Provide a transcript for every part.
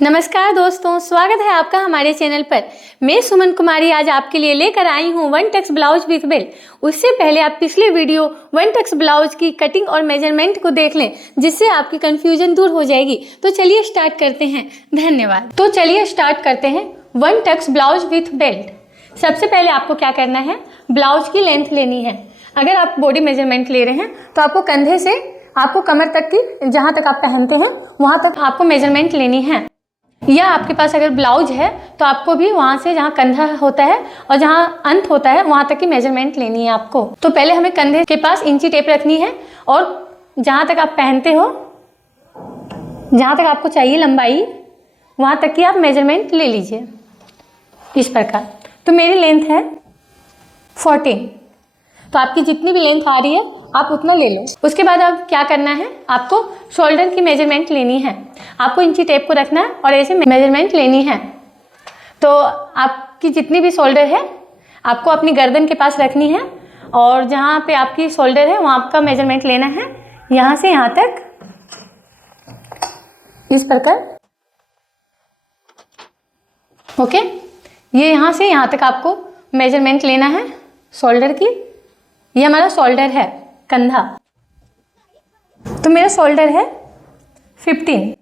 नमस्कार दोस्तों, स्वागत है आपका हमारे चैनल पर। मैं सुमन कुमारी आज आपके लिए लेकर आई हूँ one Tux blouse with belt. उससे पहले आप पिछले वीडियो वन टक्स ब्लाउज की कटिंग और मेजरमेंट को देख लें, जिससे आपकी कंफ्यूजन दूर हो जाएगी। तो चलिए स्टार्ट करते हैं। धन्यवाद। तो चलिए स्टार्ट करते हैं one Tux blouse with belt. सबसे पहले आपको क्या करना है, ब्लाउज की लेंथ लेनी है। अगर आप बॉडी मेजरमेंट ले रहे हैं तो आपको कंधे से आपको कमर तक की, जहाँ तक आप पहनते हैं वहाँ तक आपको मेजरमेंट लेनी है। या आपके पास अगर ब्लाउज है तो आपको भी वहाँ से जहाँ कंधा होता है और जहाँ अंत होता है वहाँ तक की मेजरमेंट लेनी है आपको। तो पहले हमें कंधे के पास इंची टेप रखनी है और जहाँ तक आप पहनते हो, जहाँ तक आपको चाहिए लंबाई, वहाँ तक की आप मेजरमेंट ले लीजिए इस प्रकार। तो मेरी लेंथ है 14, तो आपकी जितनी भी लेंथ आ रही है आप उतना ले लो। उसके बाद अब क्या करना है, आपको शोल्डर की मेजरमेंट लेनी है। आपको इंची टेप को रखना है और ऐसे मेजरमेंट लेनी है। तो आपकी जितनी भी शोल्डर है आपको अपनी गर्दन के पास रखनी है और जहाँ पे आपकी शोल्डर है वहाँ आपका मेजरमेंट लेना है, यहाँ से यहाँ तक इस प्रकार। ओके, ये यहाँ से यहाँ तक आपको मेजरमेंट लेना है शोल्डर की। ये हमारा शोल्डर है, कंधा। तो मेरा शोल्डर है 15,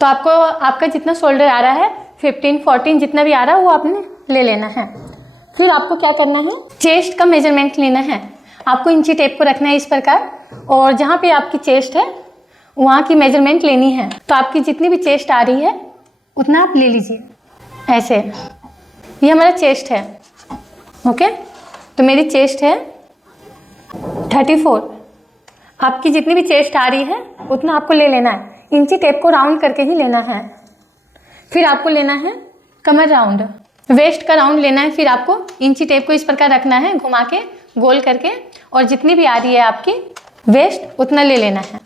तो आपको आपका जितना शोल्डर आ रहा है 15, 14 जितना भी आ रहा है वो आपने ले लेना है। फिर आपको क्या करना है, चेस्ट का मेजरमेंट लेना है। आपको इंची टेप को रखना है इस प्रकार और जहाँ पे आपकी चेस्ट है वहाँ की मेजरमेंट लेनी है। तो आपकी जितनी भी चेस्ट आ रही है उतना आप ले लीजिए ऐसे। ये हमारा चेस्ट है। ओके, तो मेरी चेस्ट है 34। आपकी जितनी भी चेस्ट आ रही है उतना आपको ले लेना है। इंची टेप को राउंड करके ही लेना है। फिर आपको लेना है कमर राउंड, वेस्ट का राउंड लेना है। फिर आपको इंची टेप को इस प्रकार रखना है घुमा के, गोल करके, और जितनी भी आ रही है आपकी वेस्ट उतना ले लेना है।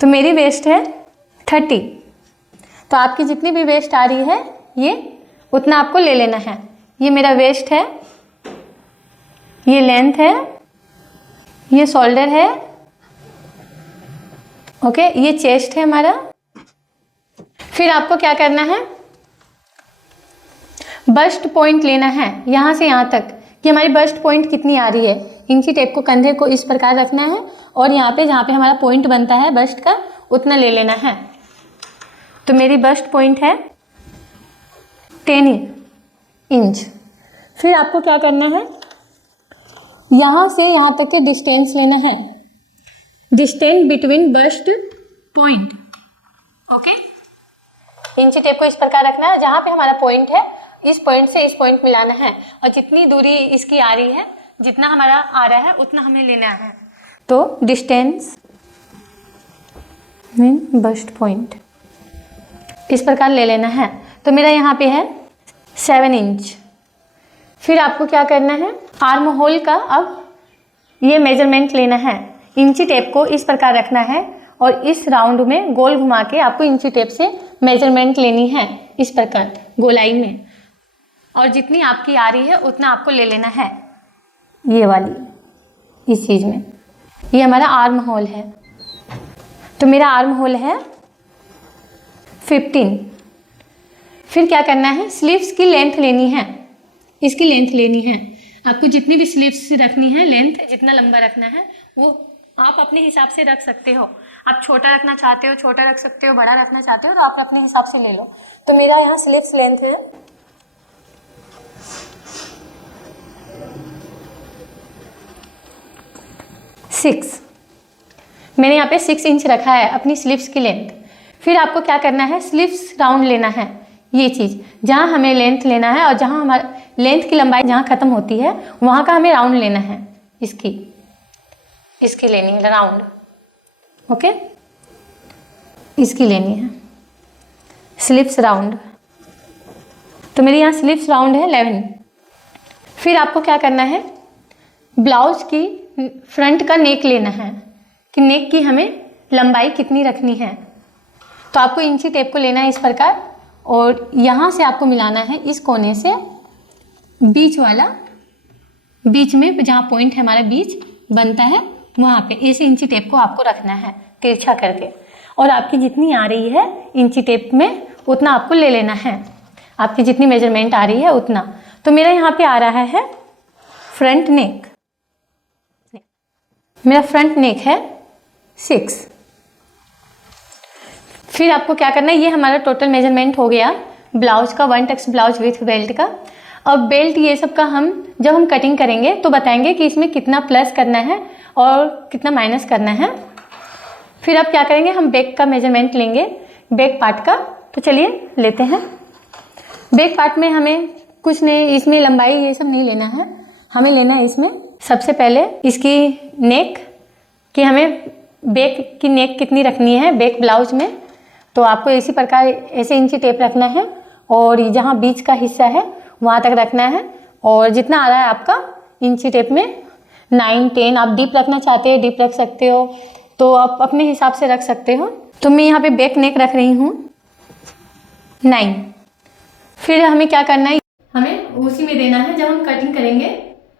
तो मेरी वेस्ट है 30, तो आपकी जितनी भी वेस्ट आ रही है ये उतना आपको ले लेना है। ये मेरा वेस्ट है, ये लेंथ है, ये शोल्डर है। ओके, ये चेस्ट है हमारा। फिर आपको क्या करना है, बस्ट पॉइंट लेना है यहाँ से यहाँ तक कि हमारी बस्ट पॉइंट कितनी आ रही है। इंची टेप को कंधे को इस प्रकार रखना है और यहाँ पे जहाँ पे हमारा पॉइंट बनता है बस्ट का उतना ले लेना है। तो मेरी बस्ट पॉइंट है 10 इंच। फिर आपको क्या करना है, यहाँ से यहाँ तक के डिस्टेंस लेना है, distance between bast point. Okay, इंची टेप को इस प्रकार रखना है, जहाँ पे हमारा पॉइंट है इस पॉइंट से इस पॉइंट मिलाना है और जितनी दूरी इसकी आ रही है, जितना हमारा आ रहा है उतना हमें लेना है। तो डिस्टेंस मीन बस्ट पॉइंट इस प्रकार ले लेना है। तो मेरा यहाँ पे है 7 इंच। फिर आपको क्या करना है, आर्म होल का अब ये मेजरमेंट लेना है। इंची टेप को इस प्रकार रखना है और इस राउंड में गोल घुमा के आपको इंची टेप से मेजरमेंट लेनी है इस प्रकार गोलाई में, और जितनी आपकी आ रही है उतना आपको ले लेना है। ये वाली इस चीज़ में, ये हमारा आर्म होल है। तो मेरा आर्म होल है 15। फिर क्या करना है, स्लीव्स की लेंथ लेनी है, इसकी लेंथ लेनी है। आपको जितनी भी स्लीव्स रखनी है, लेंथ जितना लंबा रखना है वो आप अपने हिसाब से रख सकते हो। आप छोटा रखना चाहते हो छोटा रख सकते हो, बड़ा रखना चाहते हो तो आप अपने हिसाब से ले लो। तो मेरा यहाँ स्लीव्स लेंथ है 6। मैंने यहाँ पे 6 इंच रखा है अपनी स्लीव्स की लेंथ। फिर आपको क्या करना है, स्लीव्स राउंड लेना है। ये चीज़ जहाँ हमें लेंथ लेना है और जहाँ हमारा लेंथ की लंबाई जहाँ ख़त्म होती है वहाँ का हमें राउंड लेना है। इसकी लेनी है राउंड। ओके, इसकी लेनी है स्लीव्स राउंड। तो मेरी यहाँ स्लीव्स राउंड है 11। फिर आपको क्या करना है, ब्लाउज की फ्रंट का नेक लेना है कि नेक की हमें लंबाई कितनी रखनी है। तो आपको इंची टेप को लेना है इस प्रकार और यहाँ से आपको मिलाना है इस कोने से बीच वाला, बीच में जहाँ पॉइंट है हमारा बीच बनता है वहाँ पे ऐसे इंची टेप को आपको रखना है तिरछा करके, और आपकी जितनी आ रही है इंची टेप में उतना आपको ले लेना है, आपकी जितनी मेजरमेंट आ रही है उतना। तो मेरा यहाँ पे आ रहा है फ्रंट नेक, मेरा फ्रंट नेक है 6। फिर आपको क्या करना है, ये हमारा टोटल मेजरमेंट हो गया ब्लाउज का, 1 टक्स ब्लाउज विथ बेल्ट का। अब बेल्ट ये सब का हम जब हम कटिंग करेंगे तो बताएंगे कि इसमें कितना प्लस करना है और कितना माइनस करना है। फिर आप क्या करेंगे, हम बैक का मेजरमेंट लेंगे, बैक पार्ट का। तो चलिए लेते हैं। बैक पार्ट में हमें कुछ नहीं, इसमें लंबाई ये सब नहीं लेना है, हमें लेना है इसमें सबसे पहले इसकी नेक, कि हमें बैक की नेक कितनी रखनी है बैक ब्लाउज में। तो आपको इसी प्रकार ऐसे इंची टेप रखना है और जहाँ बीच का हिस्सा है वहाँ तक रखना है। और जितना आ रहा है आपका इंची टेप में 9, 10, आप डीप रखना चाहते हो डीप रख सकते हो, तो आप अपने हिसाब से रख सकते हो। तो मैं यहाँ पे बैक नेक रख रही हूँ 9। फिर हमें क्या करना है, हमें उसी में देना है जब हम कटिंग करेंगे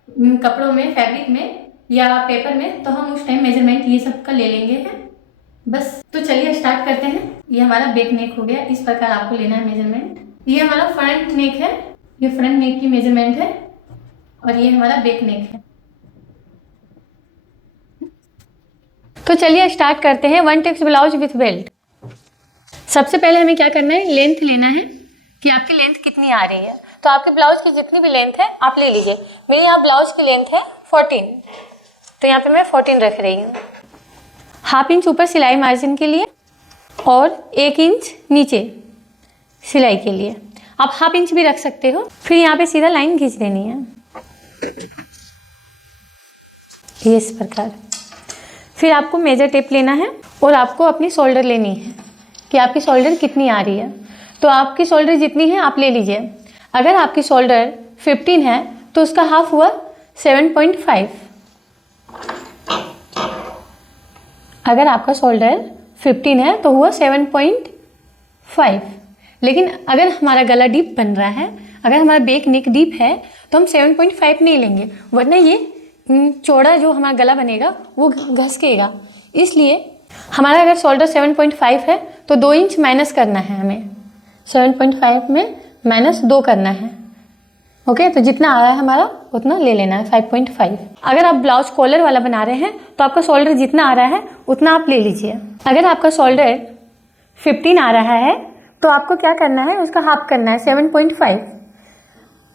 कपड़ों में, फैब्रिक में या पेपर में, तो हम उस टाइम मेजरमेंट ये सब का ले लेंगे है बस। तो चलिए स्टार्ट करते हैं। ये हमारा बैक नेक हो गया, इस प्रकार आपको लेना है मेजरमेंट। ये हमारा फ्रंट नेक है, ये फ्रंट नेक की मेजरमेंट है और ये हमारा बैक नेक है। तो चलिए स्टार्ट करते हैं 1 टक्स ब्लाउज विथ बेल्ट। सबसे पहले हमें क्या करना है, लेंथ लेना है कि आपकी लेंथ कितनी आ रही है। तो आपके ब्लाउज की जितनी भी लेंथ है आप ले लीजिए। मेरे यहाँ ब्लाउज की लेंथ है 14, तो यहाँ पे मैं 14 रख रही हूँ। ½ इंच ऊपर सिलाई मार्जिन के लिए और 1 इंच नीचे सिलाई के लिए, आप ½ इंच भी रख सकते हो। फिर यहाँ पे सीधा लाइन खींच देनी है ये इस प्रकार। फिर आपको मेजर टेप लेना है और आपको अपनी शोल्डर लेनी है कि आपकी शोल्डर कितनी आ रही है। तो आपकी शोल्डर जितनी है आप ले लीजिए। अगर आपकी शोल्डर 15 है तो उसका हाफ हुआ 7.5। अगर आपका शोल्डर 15 है तो हुआ 7.5। लेकिन अगर हमारा गला डीप बन रहा है, अगर हमारा बैक नेक डीप है तो हम 7.5 नहीं लेंगे, वरना ये चौड़ा जो हमारा गला बनेगा वो घसकेगा। इसलिए हमारा अगर शोल्डर 7.5 है तो 2 इंच माइनस करना है हमें, 7.5 में माइनस 2 करना है। ओके, तो जितना आ रहा है हमारा उतना ले लेना है 5.5। अगर आप ब्लाउज कॉलर वाला बना रहे हैं तो आपका शोल्डर जितना आ रहा है उतना आप ले लीजिए। अगर आपका शोल्डर 15 आ रहा है तो आपको क्या करना है, उसका हाफ करना है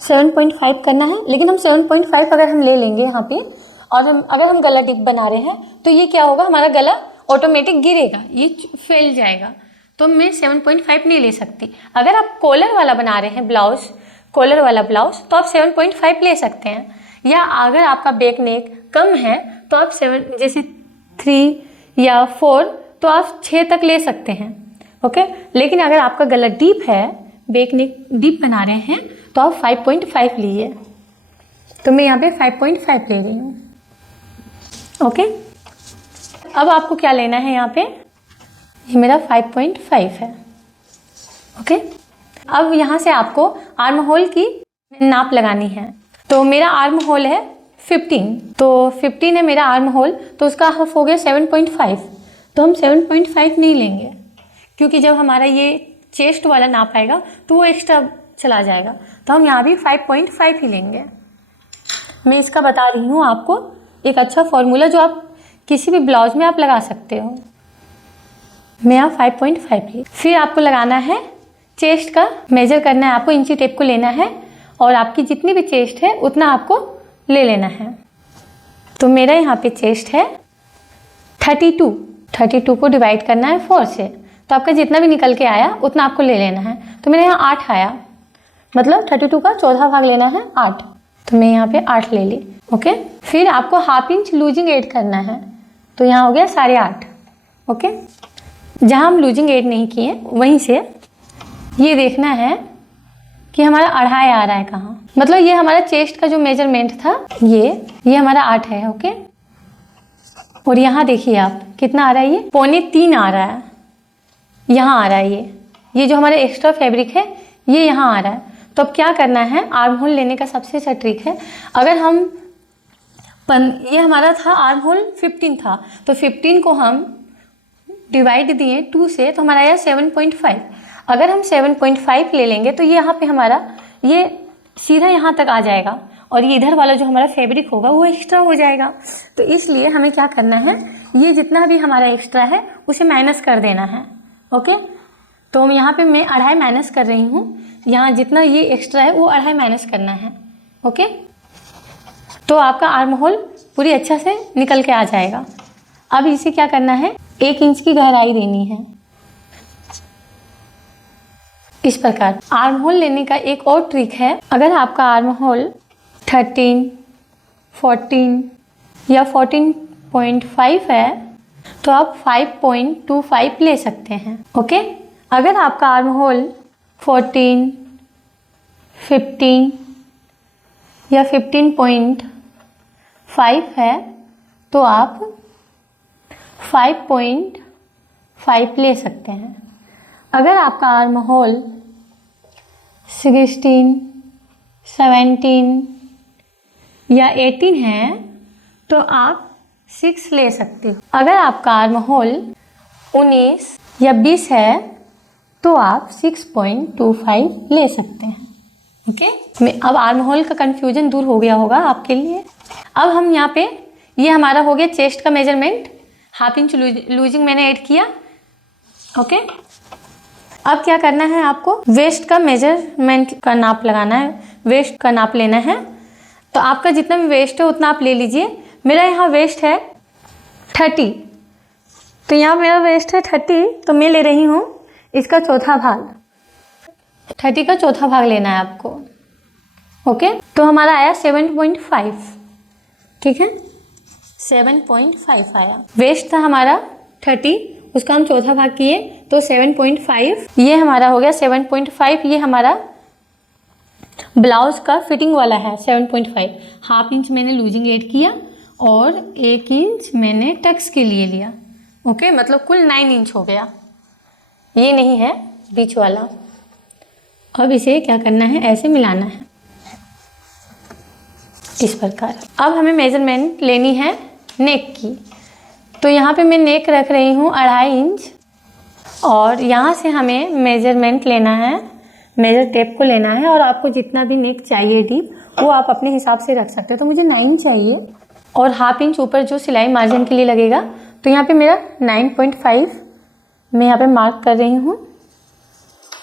7.5 करना है। लेकिन हम 7.5 अगर हम ले लेंगे यहाँ पे और अगर हम गला डिप बना रहे हैं तो ये क्या होगा, हमारा गला ऑटोमेटिक गिरेगा, ये फैल जाएगा। तो मैं 7.5 नहीं ले सकती। अगर आप कॉलर वाला बना रहे हैं ब्लाउज, कॉलर वाला ब्लाउज, तो आप 7.5 ले सकते हैं। या अगर आपका बैक नेक कम है तो आप 7 जैसे 3 या 4 तो आप 6 तक ले सकते हैं। ओके, लेकिन अगर आपका गला डीप है, बैक नेक डीप बना रहे हैं तो आप 5.5 लीजिए। तो मैं यहाँ पे 5.5 ले रही हूँ। ओके, अब आपको क्या लेना है, यहाँ पे ये मेरा 5.5 है। ओके, अब यहाँ से आपको आर्म होल की नाप लगानी है। तो मेरा आर्म होल है 15, तो 15 है मेरा आर्म होल, तो उसका हाफ हो गया 7.5। तो हम 7.5 नहीं लेंगे क्योंकि जब हमारा ये चेस्ट वाला नाप आएगा तो वो एक्स्ट्रा चला जाएगा। तो हम यहाँ भी 5.5 ही लेंगे। मैं इसका बता रही हूँ आपको एक अच्छा फॉर्मूला जो आप किसी भी ब्लाउज में आप लगा सकते हो। मैं यहाँ 5.5 ली। फिर आपको लगाना है चेस्ट का, मेजर करना है आपको, इंची टेप को लेना है और आपकी जितनी भी चेस्ट है उतना आपको ले लेना है। तो मेरा यहाँ पे चेस्ट है 32 को डिवाइड करना है 4 से, तो आपका जितना भी निकल के आया उतना आपको ले लेना है। तो मेरे यहाँ 8 आया, मतलब 32 का 14 भाग लेना है 8, तो मैं यहाँ पे 8 ले ली। ओके, फिर आपको ½ इंच लूजिंग ऐड करना है, तो यहाँ हो गया 8.5। ओके, जहाँ हम लूजिंग ऐड नहीं किए वहीं से ये देखना है कि हमारा 2.5 आ रहा है कहाँ, मतलब ये हमारा चेस्ट का जो मेजरमेंट था ये हमारा 8 है। ओके, और यहाँ देखिए आप कितना आ रहा है, ये 2.25 आ रहा है, यहाँ आ रहा है ये जो हमारा एक्स्ट्रा फैब्रिक है ये यहाँ आ रहा है। तो अब क्या करना है, आर्म होल लेने का सबसे अच्छा ट्रिक है, अगर हम ये हमारा था आर्म होल 15 था, तो 15 को हम डिवाइड दिए 2 से, तो हमारा आया 7.5। अगर हम 7.5 ले लेंगे तो ये यहाँ पे हमारा ये सीधा यहाँ तक आ जाएगा और ये इधर वाला जो हमारा फैब्रिक होगा वो एक्स्ट्रा हो जाएगा। तो इसलिए हमें क्या करना है, ये जितना भी हमारा एक्स्ट्रा है उसे माइनस कर देना है। ओके, तो हम यहाँ पे मैं 2.5 माइनस कर रही हूँ, यहाँ जितना ये एक्स्ट्रा है वो 2.5 माइनस करना है। ओके, तो आपका आर्म होल पूरी अच्छा से निकल के आ जाएगा। अब इसे क्या करना है, 1 इंच की गहराई देनी है। इस प्रकार आर्म होल लेने का एक और ट्रिक है, अगर आपका आर्म होल 13, 14 या 14.5 है तो आप 5.25 ले सकते हैं। ओके, अगर आपका आर्म होल 14, 15 या 15.5 है तो आप 5.5 ले सकते हैं। अगर आपका आर्म होल 16, 17 या 18 है तो आप 6 ले सकते हो। अगर आपका आर्म होल 19 या 20 है तो आप 6.25 ले सकते हैं। ओके, अब आर्म होल का कंफ्यूजन दूर हो गया होगा आपके लिए। अब हम यहाँ पे ये हमारा हो गया चेस्ट का मेजरमेंट, 1/2 इंच लूजिंग मैंने ऐड किया। ओके, अब क्या करना है, आपको वेस्ट का मेजरमेंट का नाप लगाना है, वेस्ट का नाप लेना है। तो आपका जितना भी वेस्ट है उतना आप ले लीजिए। मेरा यहाँ वेस्ट है 30, तो यहाँ मेरा वेस्ट है 30, तो मैं ले रही हूँ इसका चौथा भाग, 30 का चौथा भाग लेना है आपको। ओके, तो हमारा आया 7.5। ठीक है, 7.5 आया। वेस्ट था हमारा 30, उसका हम चौथा भाग किए तो 7.5, ये हमारा हो गया 7.5। ये हमारा ब्लाउज का फिटिंग वाला है 7.5। 1/2 इंच मैंने लूजिंग ऐड किया और 1 इंच मैंने टक्स के लिए लिया। ओके, मतलब कुल 9 इंच हो गया, ये नहीं है बीच वाला। अब इसे क्या करना है, ऐसे मिलाना है इस प्रकार। अब हमें मेजरमेंट लेनी है नेक की, तो यहाँ पे मैं नेक रख रही हूँ 2.5 इंच और यहाँ से हमें मेजरमेंट लेना है, मेजर टेप को लेना है और आपको जितना भी नेक चाहिए डीप वो आप अपने हिसाब से रख सकते हो। तो मुझे 9 चाहिए और 1/2 इंच ऊपर जो सिलाई मार्जिन के लिए लगेगा, तो यहाँ पे मेरा 9.5 मैं यहाँ पे मार्क कर रही हूँ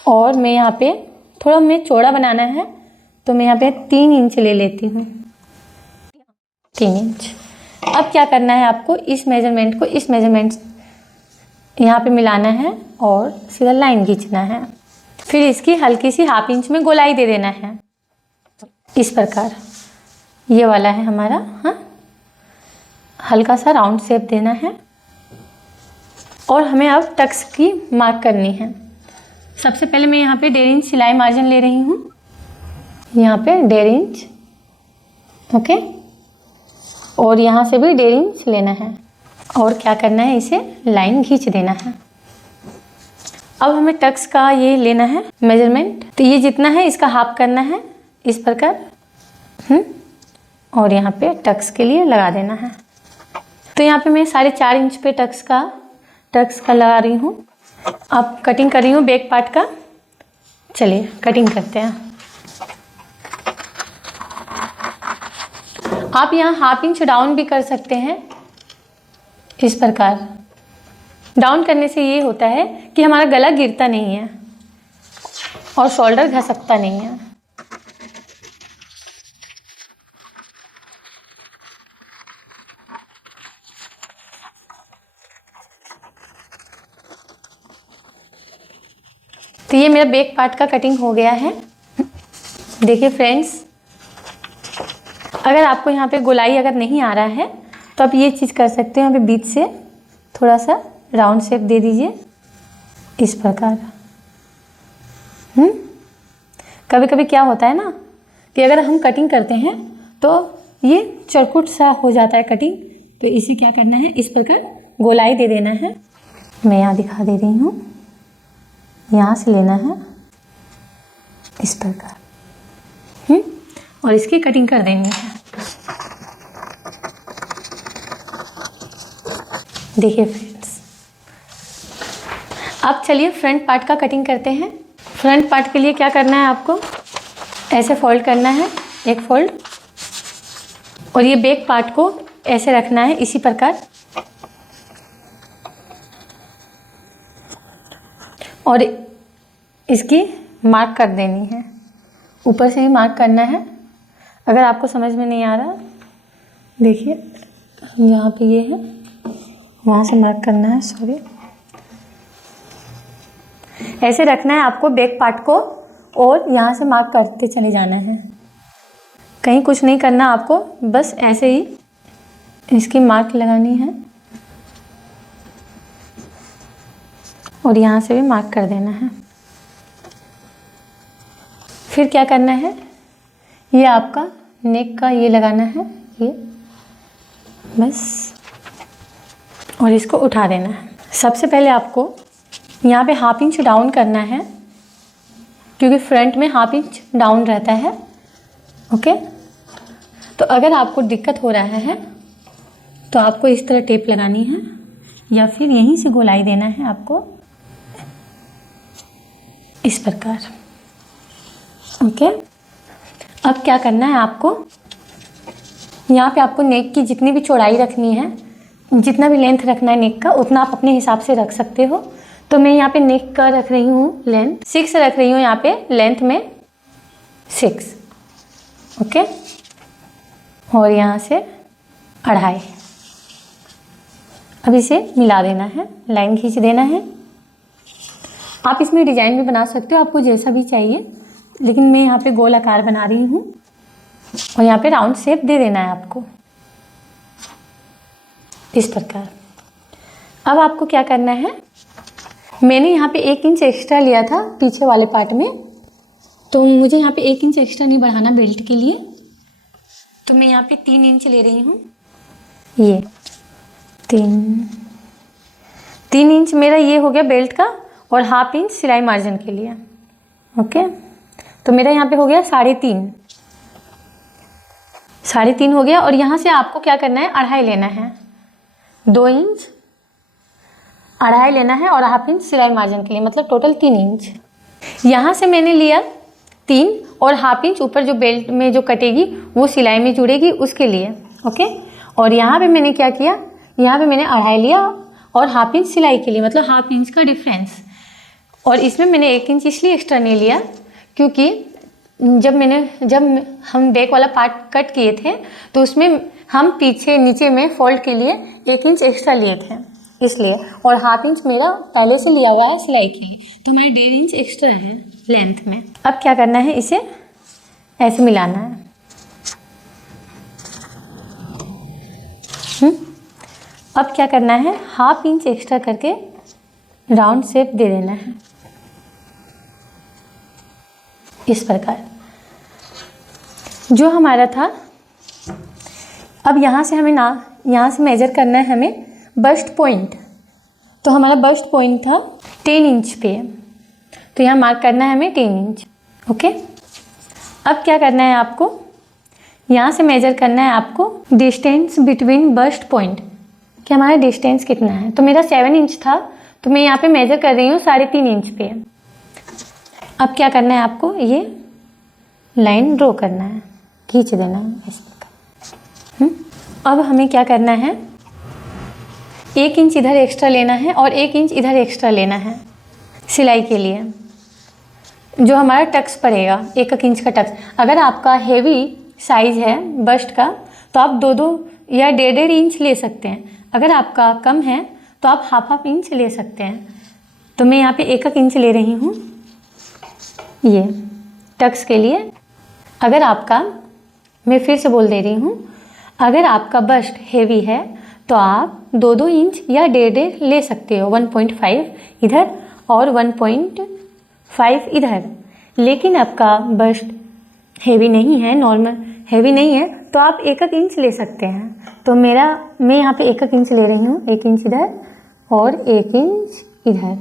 और मैं यहाँ पे थोड़ा मैं चौड़ा बनाना है तो मैं यहाँ पे 3 इंच ले लेती हूँ, 3 इंच। अब क्या करना है, आपको इस मेजरमेंट को इस मेजरमेंट यहाँ पे मिलाना है और सीधा लाइन खींचना है। फिर इसकी हल्की सी 1/2 इंच में गोलाई दे देना है इस प्रकार। ये वाला है हमारा, हाँ, हल्का सा राउंड शेप देना है और हमें अब टक्स की मार्क करनी है। सबसे पहले मैं यहाँ पे 1.5 इंच सिलाई मार्जिन ले रही हूँ, यहाँ पे 1.5 इंच। ओके, और यहाँ से भी 1.5 इंच लेना है और क्या करना है, इसे लाइन खींच देना है। अब हमें टक्स का ये लेना है मेजरमेंट, तो ये जितना है इसका हाफ करना है इस प्रकार। और यहाँ पे टक्स के लिए लगा देना है। तो यहाँ पे मैं 4.5 इंच पे टक्स का लगा रही हूँ। अब कटिंग कर रही हूँ बैक पार्ट का। चलिए कटिंग करते हैं। आप यहाँ 1/2 इंच डाउन भी कर सकते हैं इस प्रकार। डाउन करने से ये होता है कि हमारा गला गिरता नहीं है और शोल्डर घसकता नहीं है। तो ये मेरा बैक पार्ट का कटिंग हो गया है। देखिए फ्रेंड्स, अगर आपको यहाँ पे गोलाई अगर नहीं आ रहा है तो आप ये चीज़ कर सकते हैं, यहाँ पे बीच से थोड़ा सा राउंड शेप दे दीजिए इस प्रकार। कभी कभी क्या होता है ना कि अगर हम कटिंग करते हैं तो ये चौकुट सा हो जाता है कटिंग, तो इसे क्या करना है, इस प्रकार गोलाई दे देना है। मैं यहाँ दिखा दे रही हूँ, यहाँ से लेना है इस प्रकार और इसकी कटिंग कर देनी है। देखिए फ्रेंड्स, अब चलिए फ्रंट पार्ट का कटिंग करते हैं। फ्रंट पार्ट के लिए क्या करना है, आपको ऐसे फोल्ड करना है, एक फोल्ड, और ये बैक पार्ट को ऐसे रखना है इसी प्रकार, और इसकी मार्क कर देनी है। ऊपर से ही मार्क करना है। अगर आपको समझ में नहीं आ रहा, देखिए यहाँ पे ये है, वहाँ से मार्क करना है, सॉरी, ऐसे रखना है आपको बैक पार्ट को, और यहाँ से मार्क करते चले जाना है। कहीं कुछ नहीं करना आपको, बस ऐसे ही इसकी मार्क लगानी है और यहाँ से भी मार्क कर देना है। फिर क्या करना है, ये आपका नेक का ये लगाना है, ये बस, और इसको उठा देना है। सबसे पहले आपको यहाँ पे हाफ इंच डाउन करना है, क्योंकि फ्रंट में हाफ इंच डाउन रहता है। ओके, तो अगर आपको दिक्कत हो रहा है तो आपको इस तरह टेप लगानी है, या फिर यहीं से गोलाई देना है आपको इस प्रकार। ओके, अब क्या करना है आपको, यहाँ पे आपको नेक की जितनी भी चौड़ाई रखनी है, जितना भी लेंथ रखना है नेक का, उतना आप अपने हिसाब से रख सकते हो। तो मैं यहाँ पे नेक का रख रही हूँ लेंथ 6 रख रही हूँ, यहाँ पे लेंथ में 6। ओके, और यहाँ से 2.5। अब इसे मिला देना है, लाइन खींच देना है। आप इसमें डिज़ाइन भी बना सकते हो, आपको जैसा भी चाहिए, लेकिन मैं यहाँ पे गोल आकार बना रही हूँ, और यहाँ पे राउंड शेप दे देना है आपको इस प्रकार। अब आपको क्या करना है, मैंने यहाँ पे 1 इंच एक्स्ट्रा लिया था पीछे वाले पार्ट में, तो मुझे यहाँ पे 1 इंच एक्स्ट्रा नहीं बढ़ाना बेल्ट के लिए, तो मैं यहाँ पे 3 इंच ले रही हूँ। ये 3 इंच मेरा ये हो गया बेल्ट का, और हाफ इंच सिलाई मार्जिन के लिए। ओके, तो मेरा यहाँ पे हो गया 3.5 हो गया। और यहाँ से आपको क्या करना है, 2.5 लेना है, 2 इंच 2.5 लेना है, और हाफ इंच सिलाई मार्जिन के लिए, मतलब टोटल 3 इंच। यहाँ से मैंने लिया 3, और हाफ इंच ऊपर जो बेल्ट में जो कटेगी वो सिलाई में जुड़ेगी उसके लिए। ओके, और यहाँ पे मैंने क्या किया, यहाँ पे मैंने 2.5 लिया और हाफ इंच सिलाई के लिए, मतलब हाफ इंच का डिफरेंस। और इसमें मैंने 1 इंच इसलिए एक्स्ट्रा नहीं लिया, क्योंकि जब हम बैक वाला पार्ट कट किए थे, तो उसमें हम पीछे नीचे में फोल्ड के लिए 1 इंच एक्स्ट्रा लिए थे, इसलिए। और हाफ इंच मेरा पहले से लिया हुआ है सिलाई के लिए, तो हमारे 1.5 इंच एक्स्ट्रा है लेंथ में। अब क्या करना है, इसे ऐसे मिलाना है। अब क्या करना है, हाफ इंच एक्स्ट्रा करके राउंड शेप दे देना है इस प्रकार, जो हमारा था। अब यहाँ से मेजर करना है हमें बस्ट पॉइंट। तो हमारा बस्ट पॉइंट था 10 इंच पे, तो यहाँ मार्क करना है हमें 10 इंच। ओके, अब क्या करना है आपको, यहाँ से मेजर करना है आपको डिस्टेंस बिटवीन बस्ट पॉइंट, कि हमारा डिस्टेंस कितना है। तो मेरा 7 इंच था, तो मैं यहाँ पे मेजर कर रही हूँ 3.5 इंच पे। अब क्या करना है आपको, ये लाइन ड्रॉ करना है, खींच देना है इस प्रकार। अब हमें क्या करना है, 1 इंच इधर एक्स्ट्रा लेना है और 1 इंच इधर एक्स्ट्रा लेना है सिलाई के लिए, जो हमारा टक्स पड़ेगा, 1 इंच का टक्स। अगर आपका हेवी साइज है बस्ट का, तो आप 2-2 या 1.5 इंच ले सकते हैं। अगर आपका कम है तो आप हाफ इंच ले सकते हैं। तो मैं यहाँ पे 1 इंच ले रही हूँ ये टक्स के लिए। अगर आपका, मैं फिर से बोल दे रही हूँ, अगर आपका बस्ट हेवी है तो आप 2-2 इंच या 1.5 ले सकते हो, 1.5 इधर और 1.5 इधर। लेकिन आपका बस्ट हेवी नहीं है, नॉर्मल हेवी नहीं है, तो आप 1 इंच ले सकते हैं। तो मैं यहाँ पे 1 इंच ले रही हूँ, 1 इंच इधर और 1 इंच इधर।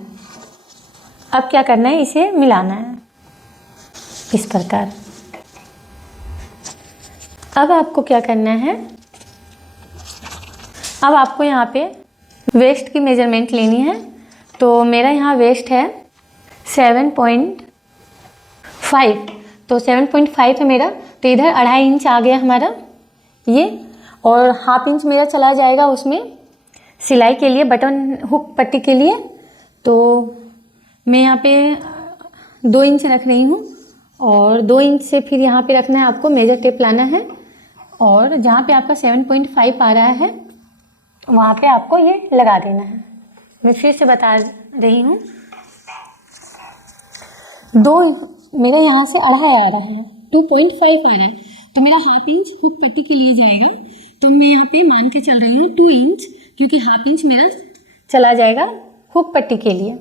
अब क्या करना है, इसे मिलाना है इस प्रकार। अब आपको क्या करना है, अब आपको यहाँ पे वेस्ट की मेजरमेंट लेनी है। तो मेरा यहाँ वेस्ट है 7.5, तो 7.5 है मेरा, तो इधर 2.5 इंच आ गया हमारा ये, और 1/2 इंच मेरा चला जाएगा उसमें सिलाई के लिए, बटन हुक पट्टी के लिए। तो मैं यहाँ पे 2 इंच रख रही हूँ, और 2 इंच से फिर यहाँ पे रखना है आपको, मेजर टेप लाना है, और जहाँ पे आपका 7.5 आ रहा है वहाँ पे आपको ये लगा देना है। मैं फिर से बता रही हूँ, 2 मेरा यहाँ से 2.5 आ रहा है, 2.5 आ रहा है, तो मेरा 1/2 इंच हुक पट्टी के लिए जाएगा। तो मैं यहाँ पे मान के चल रही हूँ 2 इंच, क्योंकि 1/2 इंच मेरा चला जाएगा हुक पट्टी के लिए।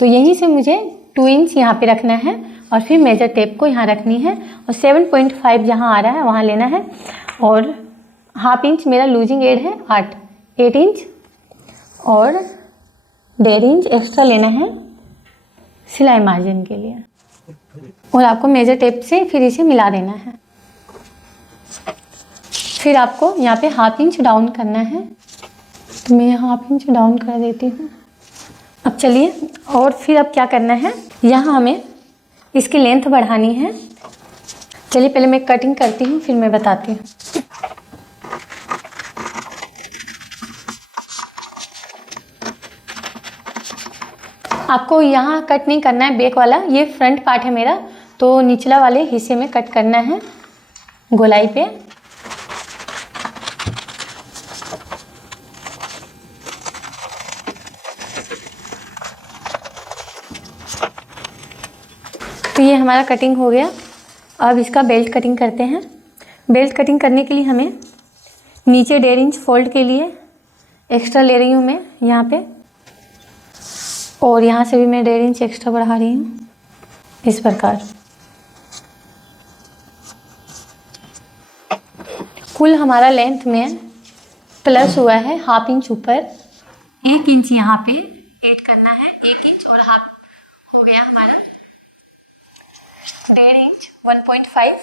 तो यहीं से मुझे 2 इंच यहाँ पे रखना है, और फिर मेजर टेप को यहाँ रखनी है, और 7.5 जहाँ आ रहा है वहाँ लेना है, और 1/2 इंच मेरा लूजिंग एड है 8 इंच, और 1.5 इंच एक्स्ट्रा लेना है सिलाई मार्जिन के लिए, और आपको मेजर टेप से फिर इसे मिला देना है। फिर आपको यहाँ पे 1/2 इंच डाउन करना है, तो मैं 1/2 इंच डाउन कर देती हूँ। अब चलिए, और फिर अब क्या करना है, यहाँ हमें इसकी लेंथ बढ़ानी है। चलिए पहले मैं कटिंग करती हूँ, फिर मैं बताती हूँ। आपको यहाँ कट नहीं करना है बैक वाला, ये फ्रंट पार्ट है मेरा, तो निचला वाले हिस्से में कट करना है गोलाई पे। तो ये हमारा कटिंग हो गया। अब इसका बेल्ट कटिंग करते हैं। बेल्ट कटिंग करने के लिए हमें नीचे 1.5 इंच फोल्ड के लिए एक्स्ट्रा ले रही हूँ मैं यहाँ पे, और यहाँ से भी मैं 1.5 इंच एक्स्ट्रा बढ़ा रही हूँ इस प्रकार। कुल हमारा लेंथ में प्लस हुआ है 1/2 इंच ऊपर, 1 इंच यहाँ पे ऐड करना है, 1 इंच और 1/2 हो गया हमारा 1.5 इंच 1.5,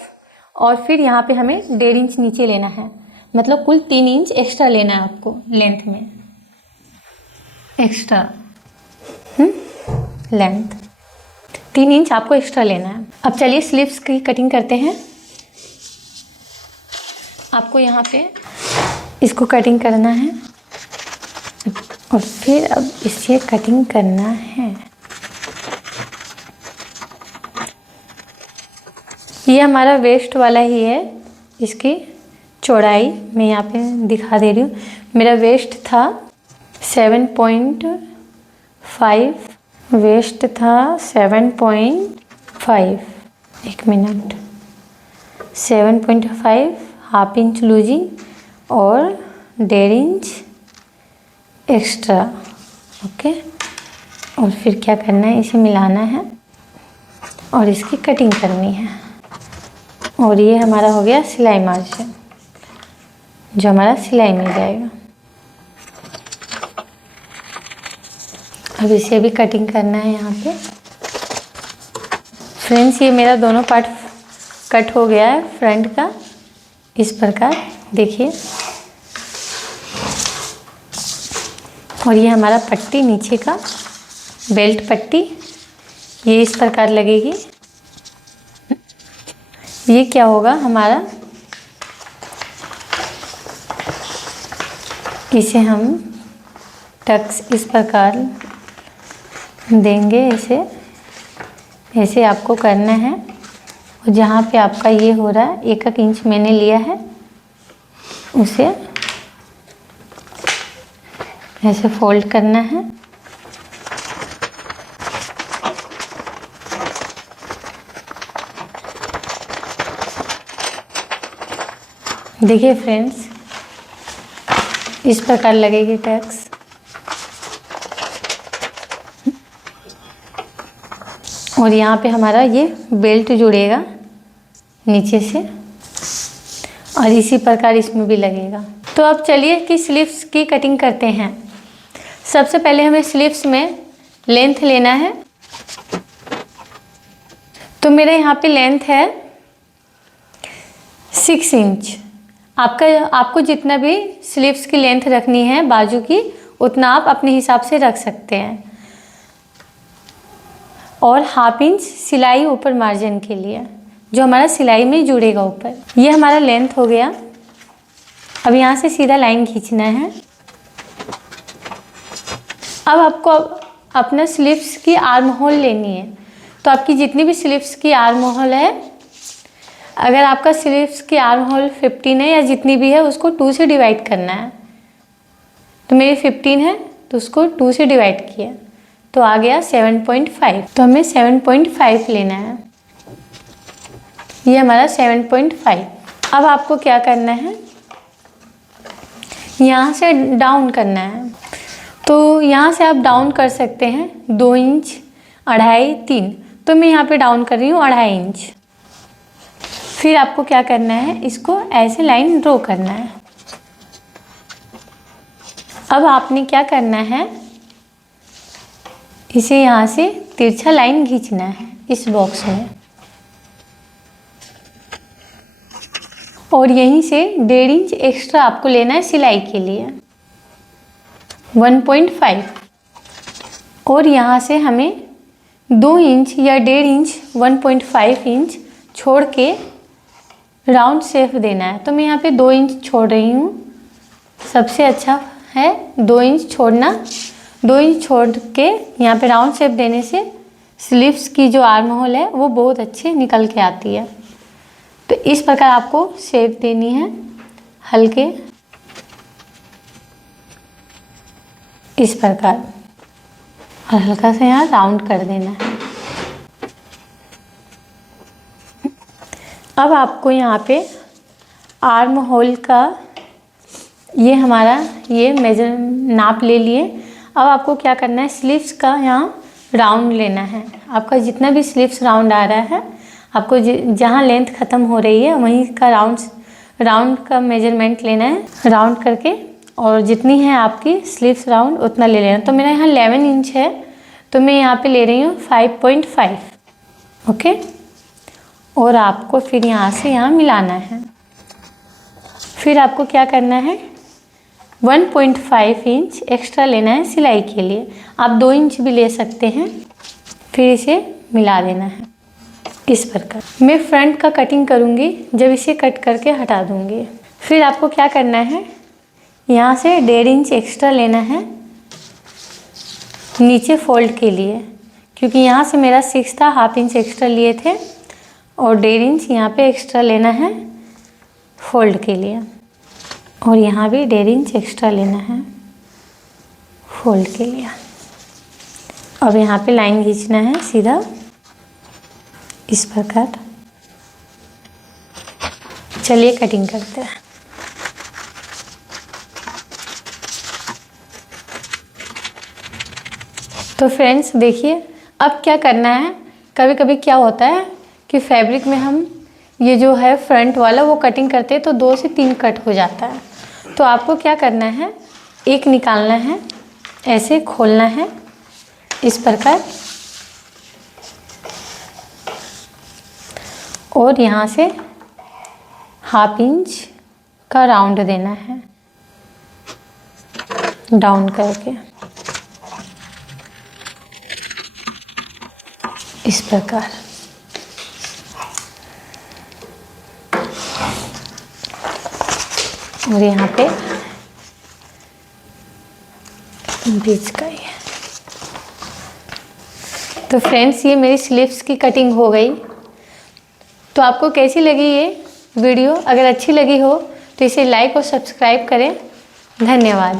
और फिर यहाँ पे हमें 1.5 इंच नीचे लेना है, मतलब कुल 3 इंच एक्स्ट्रा लेना है आपको लेंथ में एक्स्ट्रा लेंथ 3 इंच आपको एक्स्ट्रा लेना है। अब चलिए स्लीव्स की कटिंग करते हैं। आपको यहाँ पे इसको कटिंग करना है, और फिर अब इसे कटिंग करना है। ये हमारा वेस्ट वाला ही है, इसकी चौड़ाई मैं यहाँ पे दिखा दे रही हूँ। मेरा वेस्ट था 7.5, वेस्ट था 7.5, 1 मिनट, 7.5, 1/2 इंच लूजिंग और 1.5 इंच एक्स्ट्रा। ओके, और फिर क्या करना है, इसे मिलाना है और इसकी कटिंग करनी है। और ये हमारा हो गया सिलाई मार्जिन, जो हमारा सिलाई में जाएगा। अब इसे भी कटिंग करना है यहाँ पे। फ्रेंड्स, ये मेरा दोनों पार्ट कट हो गया है फ्रंट का, इस प्रकार देखिए। और ये हमारा पट्टी नीचे का बेल्ट पट्टी, ये इस प्रकार लगेगी। ये क्या होगा हमारा, इसे हम टक्स इस प्रकार देंगे, ऐसे आपको करना है। और जहाँ पे आपका ये हो रहा है 1 इंच मैंने लिया है, उसे ऐसे फोल्ड करना है। देखिए फ्रेंड्स, इस प्रकार लगेगी टैक्स। और यहाँ पे हमारा ये बेल्ट जुड़ेगा नीचे से, और इसी प्रकार इसमें भी लगेगा। तो अब चलिए कि स्लीव्स की कटिंग करते हैं। सबसे पहले हमें स्लीव्स में लेंथ लेना है। तो मेरे यहाँ पे लेंथ है 6 इंच। आपको जितना भी स्लीव्स की लेंथ रखनी है बाजू की, उतना आप अपने हिसाब से रख सकते हैं। और 1/2 इंच सिलाई ऊपर मार्जिन के लिए, जो हमारा सिलाई में जुड़ेगा ऊपर। ये हमारा लेंथ हो गया। अब यहाँ से सीधा लाइन खींचना है। अब आपको अपना स्लीव्स की आर्म होल लेनी है। तो आपकी जितनी भी स्लीव्स की आर्म होल है, अगर आपका स्लीव्स की आर्म होल 15 है या जितनी भी है, उसको 2 से डिवाइड करना है। तो मेरी 15 है तो उसको 2 से डिवाइड किया तो आ गया 7.5। तो हमें 7.5 लेना है। ये हमारा 7.5। अब आपको क्या करना है, यहाँ से डाउन करना है। तो यहाँ से आप डाउन कर सकते हैं 2 इंच, 2.5, 3। तो मैं यहाँ पे डाउन कर रही हूँ 2.5 इंच। फिर आपको क्या करना है, इसको ऐसे लाइन ड्रॉ करना है। अब आपने क्या करना है, इसे यहाँ से तिरछा लाइन खींचना है इस बॉक्स में, और यहीं से 1.5 इंच एक्स्ट्रा आपको लेना है सिलाई के लिए, 1.5। और यहाँ से हमें 2 इंच या 1.5 इंच, 1.5 इंच छोड़ के राउंड शेप देना है। तो मैं यहाँ पे 2 इंच छोड़ रही हूँ। सबसे अच्छा है 2 इंच छोड़ना। 2 इंच छोड़ के यहाँ पे राउंड शेप देने से स्लीव्स की जो आर्म होल है वो बहुत अच्छे निकल के आती है। तो इस प्रकार आपको शेप देनी है हल्के, इस प्रकार, और हल्का सा यहाँ राउंड कर देना है। अब आपको यहाँ पे आर्म होल का ये हमारा ये मेजर नाप ले लिए। अब आपको क्या करना है, स्लीव्स का यहाँ राउंड लेना है। आपका जितना भी स्लीव्स राउंड आ रहा है, आपको जहाँ लेंथ ख़त्म हो रही है वहीं का राउंड का मेजरमेंट लेना है, राउंड करके, और जितनी है आपकी स्लीव्स राउंड उतना ले लेना। तो मेरा यहाँ 11 इंच है तो मैं यहाँ पे ले रही हूँ 5.5। ओके। और आपको फिर यहाँ से यहाँ मिलाना है। फिर आपको क्या करना है, 1.5 इंच एक्स्ट्रा लेना है सिलाई के लिए। आप 2 इंच भी ले सकते हैं। फिर इसे मिला देना है इस प्रकार। मैं फ्रंट का कटिंग करूँगी जब इसे कट करके हटा दूँगी। फिर आपको क्या करना है, यहाँ से 1.5 इंच एक्स्ट्रा लेना है नीचे फोल्ड के लिए, क्योंकि यहाँ से मेरा 6 था, 1/2 इंच एक्स्ट्रा लिए थे, और 1.5 इंच यहाँ पे एक्स्ट्रा लेना है फोल्ड के लिए, और यहाँ भी 1.5 इंच एक्स्ट्रा लेना है फोल्ड के लिए। अब यहाँ पे लाइन खींचना है सीधा इस प्रकार। चलिए कटिंग करते हैं। तो फ्रेंड्स देखिए, अब क्या करना है, कभी कभी क्या होता है कि फैब्रिक में हम ये जो है फ्रंट वाला वो कटिंग करते हैं तो 2 से 3 कट हो जाता है। तो आपको क्या करना है, एक निकालना है, ऐसे खोलना है इस प्रकार, और यहाँ से 1/2 इंच का राउंड देना है डाउन करके इस प्रकार। और यहाँ पे बीच का ही है। तो फ्रेंड्स ये मेरी स्लीव्स की कटिंग हो गई। तो आपको कैसी लगी ये वीडियो? अगर अच्छी लगी हो तो इसे लाइक और सब्सक्राइब करें। धन्यवाद।